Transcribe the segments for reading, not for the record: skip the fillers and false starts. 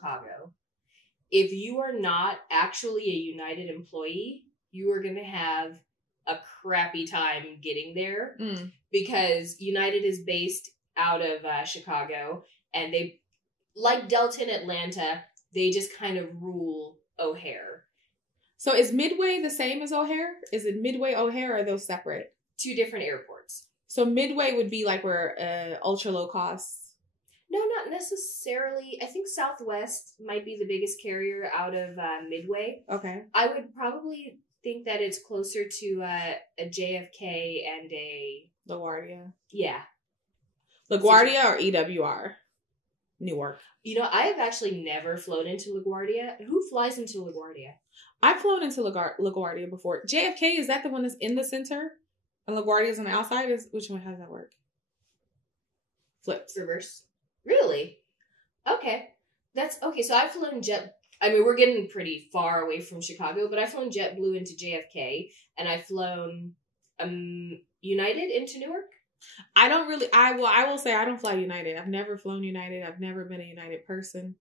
Chicago, if you are not actually a United employee, you are going to have a crappy time getting there because United is based out of Chicago, and they, like Delta and Atlanta, they just kind of rule O'Hare. So is Midway the same as O'Hare? Is it Midway O'Hare, or are those separate? Two different airports. So Midway would be like where ultra low cost. No, not necessarily. I think Southwest might be the biggest carrier out of Midway. Okay. I would probably think that it's closer to a JFK and a... LaGuardia. Yeah. LaGuardia or EWR? Newark. You know, I have actually never flown into LaGuardia. Who flies into LaGuardia? I've flown into LaGuardia before. JFK, is that the one that's in the center? And LaGuardia is on the outside? Which one? How does that work? Flips. Reverse. Really? Okay. That's okay. So I've flown we're getting pretty far away from Chicago, but I've flown JetBlue into JFK, and I've flown United into Newark. I will say I don't fly United. I've never flown United. I've never been a United person.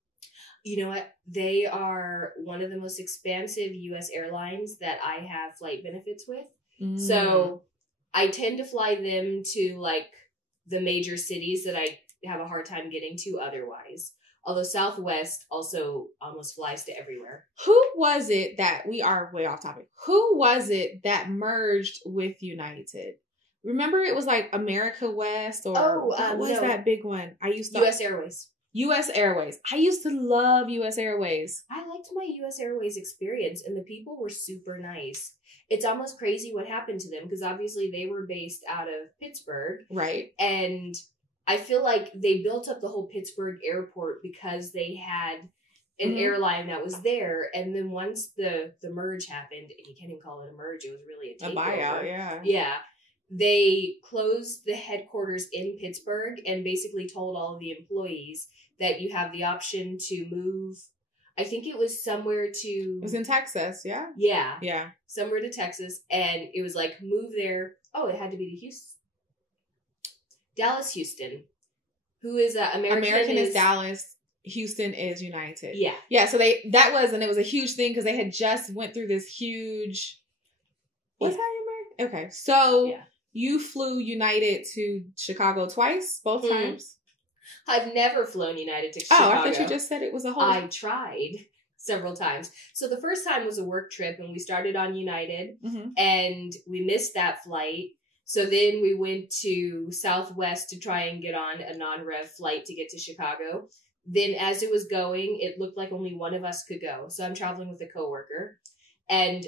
You know what? They are one of the most expansive U.S. airlines that I have flight benefits with. So I tend to fly them to like the major cities that I have a hard time getting to otherwise. Although Southwest also almost flies to everywhere. Who was it that, we are way off topic, who was it that merged with United? Remember it was like America West, or what was that big one? U.S. Airways. U.S. Airways. I used to love U.S. Airways. I liked my U.S. Airways experience, and the people were super nice. It's almost crazy what happened to them, because obviously they were based out of Pittsburgh. Right. And I feel like they built up the whole Pittsburgh airport because they had an airline that was there. And then once the merge happened, and you can't even call it a merge, it was really a takeover. A buyout, yeah. Yeah. They closed the headquarters in Pittsburgh and basically told all of the employees that you have the option to move. I think it was somewhere to... It was in Texas, yeah? Yeah. Yeah. Somewhere to Texas. And it was like, move there. Oh, it had to be to Houston. Dallas, Houston. Who is American is Dallas. Houston is United. Yeah. Yeah, so it was a huge thing because they had just went through this huge... What's that American? Okay, so you flew United to Chicago twice? Both times? I've never flown United to Chicago. Oh, I thought you just said it was a whole... I tried several times. So the first time was a work trip, and we started on United, and we missed that flight. So then we went to Southwest to try and get on a non-rev flight to get to Chicago. Then as it was going, it looked like only one of us could go. So I'm traveling with a coworker. And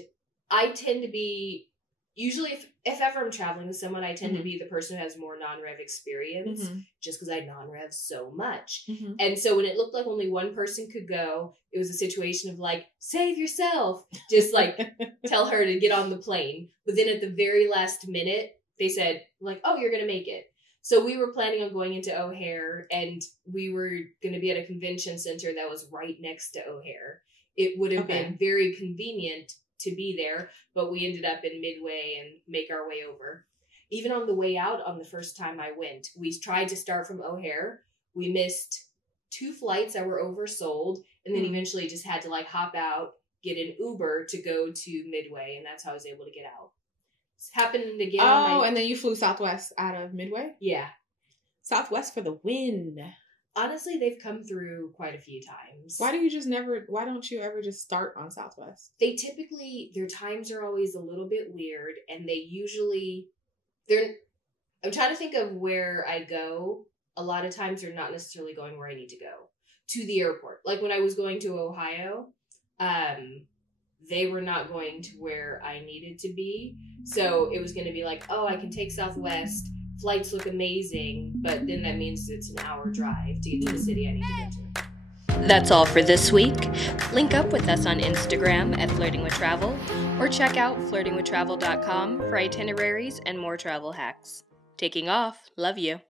I tend to be... Usually, if ever I'm traveling with someone, I tend to be the person who has more non-rev experience, just because I non-rev so much. And so when it looked like only one person could go, it was a situation of like, save yourself. Just like, tell her to get on the plane. But then at the very last minute, they said, like, oh, you're going to make it. So we were planning on going into O'Hare, and we were going to be at a convention center that was right next to O'Hare. It would have been very convenient to be there, but we ended up in Midway and make our way over. Even on the way out on the first time I went, we tried to start from O'Hare. We missed 2 flights that were oversold, and then eventually just had to like hop out, get an Uber to go to Midway, and that's how I was able to get out. It's happened again. Oh, and then you flew Southwest out of Midway? Yeah. Southwest for the win. Honestly, they've come through quite a few times. Why don't you ever just start on Southwest? They typically, their times are always a little bit weird, and I'm trying to think of where I go. A lot of times they're not necessarily going where I need to go. To the airport. Like when I was going to Ohio, they were not going to where I needed to be. So it was going to be like, oh, I can take Southwest. Flights look amazing, but then that means it's an hour drive to get to the city I need to get to. That's all for this week. Link up with us on Instagram at Flirting with Travel, or check out flirtingwithtravel.com for itineraries and more travel hacks. Taking off. Love you.